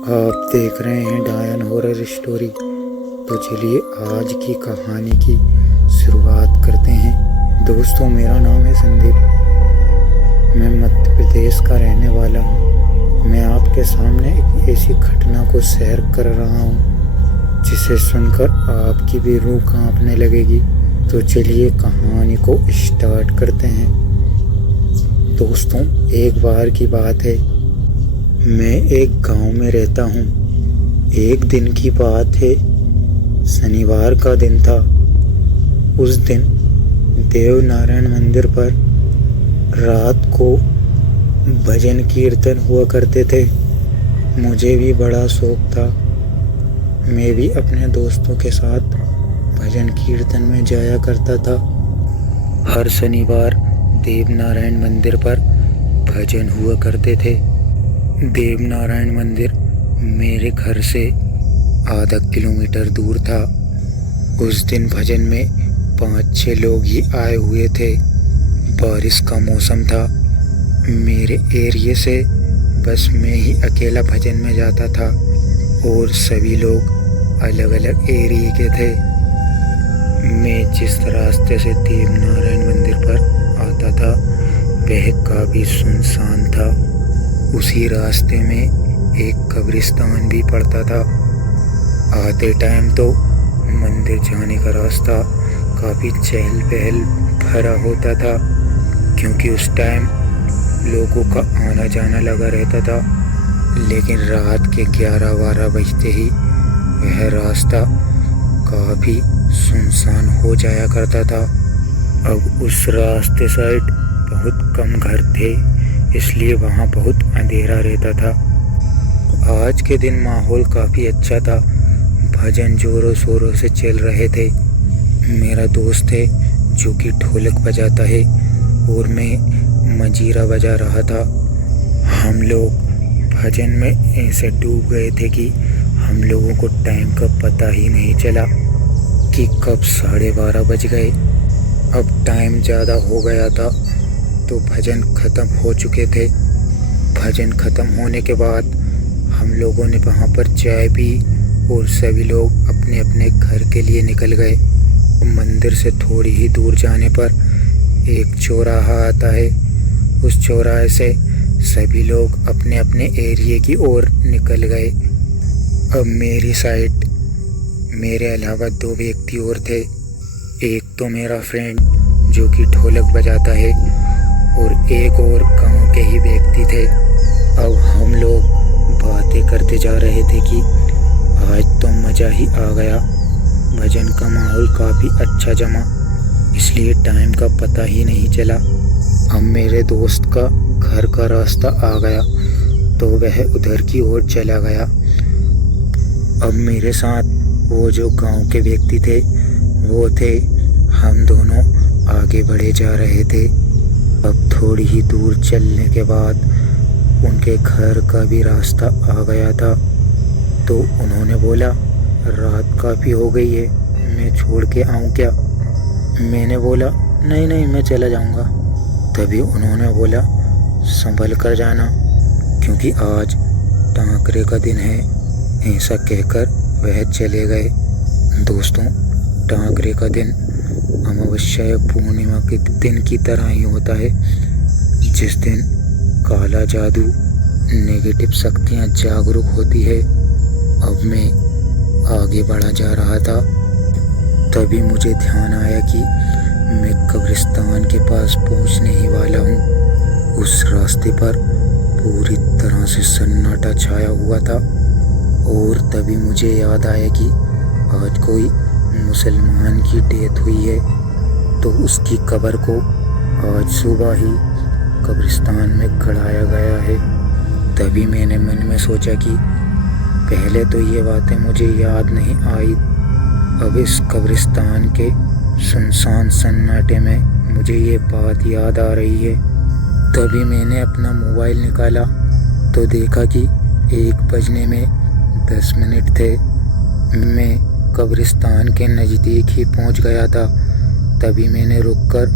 आप देख रहे हैं डायन हॉरर स्टोरी। तो चलिए आज की कहानी की शुरुआत करते हैं। दोस्तों, मेरा नाम है संदीप। मैं मध्य प्रदेश का रहने वाला हूँ। मैं आपके सामने एक ऐसी घटना को शेयर कर रहा हूँ जिसे सुनकर आपकी भी रूह कांपने लगेगी। तो चलिए कहानी को स्टार्ट करते हैं। दोस्तों, एक बार की बात है, मैं एक गांव में रहता हूँ। एक दिन की बात है, शनिवार का दिन था। उस दिन देव नारायण मंदिर पर रात को भजन कीर्तन हुआ करते थे। मुझे भी बड़ा शौक था। मैं भी अपने दोस्तों के साथ भजन कीर्तन में जाया करता था। हर शनिवार देव नारायण मंदिर पर भजन हुआ करते थे। देव नारायण मंदिर मेरे घर से आधा किलोमीटर दूर था। उस दिन भजन में 5-6 लोग ही आए हुए थे। बारिश का मौसम था। मेरे एरिया से बस मैं ही अकेला भजन में जाता था और सभी लोग अलग अलग एरिया के थे। मैं जिस रास्ते से देव नारायण मंदिर पर आता था वह काफ़ी सुनसान था। उसी रास्ते में एक कब्रिस्तान भी पड़ता था। आते टाइम तो मंदिर जाने का रास्ता काफ़ी चहल पहल भरा होता था, क्योंकि उस टाइम लोगों का आना जाना लगा रहता था। लेकिन रात के 11-12 बजते ही वह रास्ता काफ़ी सुनसान हो जाया करता था। अब उस रास्ते साइड बहुत कम घर थे, इसलिए वहाँ बहुत अंधेरा रहता था। आज के दिन माहौल काफ़ी अच्छा था। भजन जोरों शोरों से चल रहे थे। मेरा दोस्त है जो कि ढोलक बजाता है और मैं मंजीरा बजा रहा था। हम लोग भजन में ऐसे डूब गए थे कि हम लोगों को टाइम का पता ही नहीं चला कि कब 12:30 बज गए। अब टाइम ज़्यादा हो गया था तो भजन ख़त्म हो चुके थे। भजन ख़त्म होने के बाद हम लोगों ने वहाँ पर चाय पी और सभी लोग अपने अपने घर के लिए निकल गए। मंदिर से थोड़ी ही दूर जाने पर एक चौराहा आता है। उस चौराहे से सभी लोग अपने अपने एरिया की ओर निकल गए। अब मेरी साइड मेरे अलावा 2 व्यक्ति और थे। एक तो मेरा फ्रेंड जो कि ढोलक बजाता है और एक और गांव के ही व्यक्ति थे। अब हम लोग बातें करते जा रहे थे कि आज तो मज़ा ही आ गया। भजन का माहौल काफ़ी अच्छा जमा, इसलिए टाइम का पता ही नहीं चला। अब मेरे दोस्त का घर का रास्ता आ गया तो वह उधर की ओर चला गया। अब मेरे साथ वो जो गांव के व्यक्ति थे वो थे। हम दोनों आगे बढ़े जा रहे थे। अब थोड़ी ही दूर चलने के बाद उनके घर का भी रास्ता आ गया था। तो उन्होंने बोला, रात काफ़ी हो गई है, मैं छोड़ के आऊँ क्या? मैंने बोला, नहीं नहीं, मैं चला जाऊँगा। तभी उन्होंने बोला, संभल कर जाना, क्योंकि आज टांकरे का दिन है। ऐसा कहकर वह चले गए। दोस्तों, टांकरे का दिन अमावस्या या पूर्णिमा के दिन की तरह ही होता है, जिस दिन काला जादू, नेगेटिव शक्तियाँ जागरूक होती है। अब मैं आगे बढ़ा जा रहा था, तभी मुझे ध्यान आया कि मैं कब्रिस्तान के पास पहुंचने ही वाला हूं। उस रास्ते पर पूरी तरह से सन्नाटा छाया हुआ था और तभी मुझे याद आया कि आज कोई मुसलमान की डेथ हुई है, तो उसकी कब्र को आज सुबह ही कब्रिस्तान में गड़ाया गया है। तभी मैंने मन में सोचा कि पहले तो ये बातें मुझे याद नहीं आई, अब इस कब्रिस्तान के सुनसान सन्नाटे में मुझे ये बात याद आ रही है। तभी मैंने अपना मोबाइल निकाला तो देखा कि 1 बजने में 10 मिनट थे। मैं कब्रिस्तान के नज़दीक ही पहुंच गया था। तभी मैंने रुककर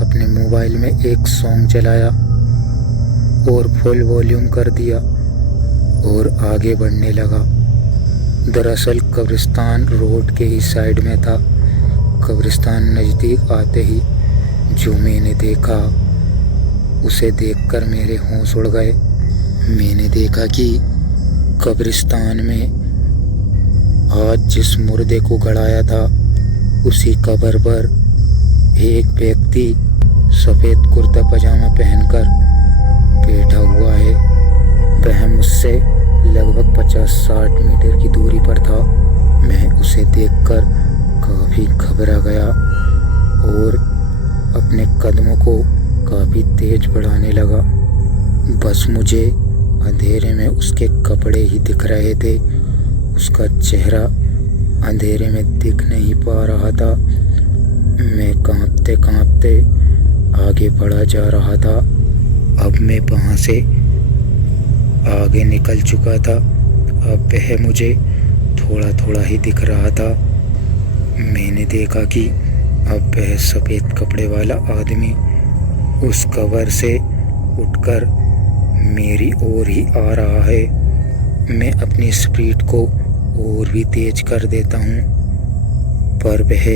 अपने मोबाइल में एक सॉन्ग चलाया और फुल वॉल्यूम कर दिया और आगे बढ़ने लगा। दरअसल कब्रिस्तान रोड के ही साइड में था। कब्रिस्तान नज़दीक आते ही जो मैंने देखा उसे देखकर मेरे होश उड़ गए। मैंने देखा कि कब्रिस्तान में आज जिस मुर्दे को गड़ाया था उसी कब्र पर एक व्यक्ति सफ़ेद कुर्ता पजामा पहनकर बैठा हुआ है। वह मुझसे लगभग 50-60 मीटर की दूरी पर था। मैं उसे देखकर काफ़ी घबरा गया और अपने कदमों को काफ़ी तेज बढ़ाने लगा। बस मुझे अंधेरे में उसके कपड़े ही दिख रहे थे। उसका चेहरा अंधेरे में दिख नहीं पा रहा था। मैं कांपते कांपते आगे बढ़ा जा रहा था। अब मैं वहाँ से आगे निकल चुका था। अब वह मुझे थोड़ा थोड़ा ही दिख रहा था। मैंने देखा कि अब वह सफ़ेद कपड़े वाला आदमी उस कब्र से उठकर मेरी ओर ही आ रहा है। मैं अपनी स्पीड को और भी तेज कर देता हूँ, पर वह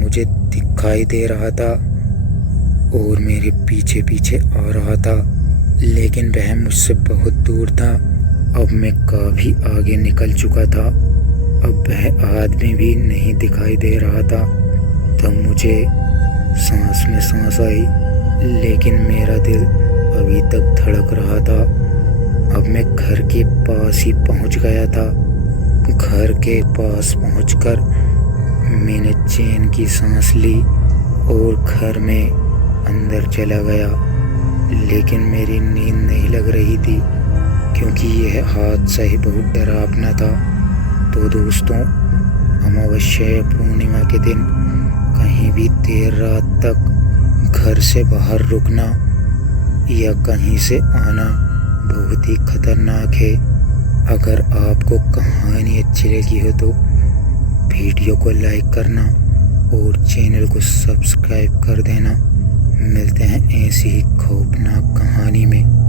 मुझे दिखाई दे रहा था और मेरे पीछे पीछे आ रहा था, लेकिन वह मुझसे बहुत दूर था। अब मैं काफ़ी आगे निकल चुका था। अब वह आदमी भी नहीं दिखाई दे रहा था। तब मुझे सांस में सांस आई, लेकिन मेरा दिल अभी तक धड़क रहा था। अब मैं घर के पास ही पहुंच गया था। घर के पास पहुंचकर मैंने चैन की सांस ली और घर में अंदर चला गया। लेकिन मेरी नींद नहीं लग रही थी क्योंकि यह हादसा ही बहुत डरावना था। तो दोस्तों, अमावस्या या पूर्णिमा के दिन कहीं भी देर रात तक घर से बाहर रुकना या कहीं से आना बहुत ही खतरनाक है। अगर आपको कहानी अच्छी लगी हो तो वीडियो को लाइक करना और चैनल को सब्सक्राइब कर देना। मिलते हैं ऐसी ही खौफनाक कहानी में।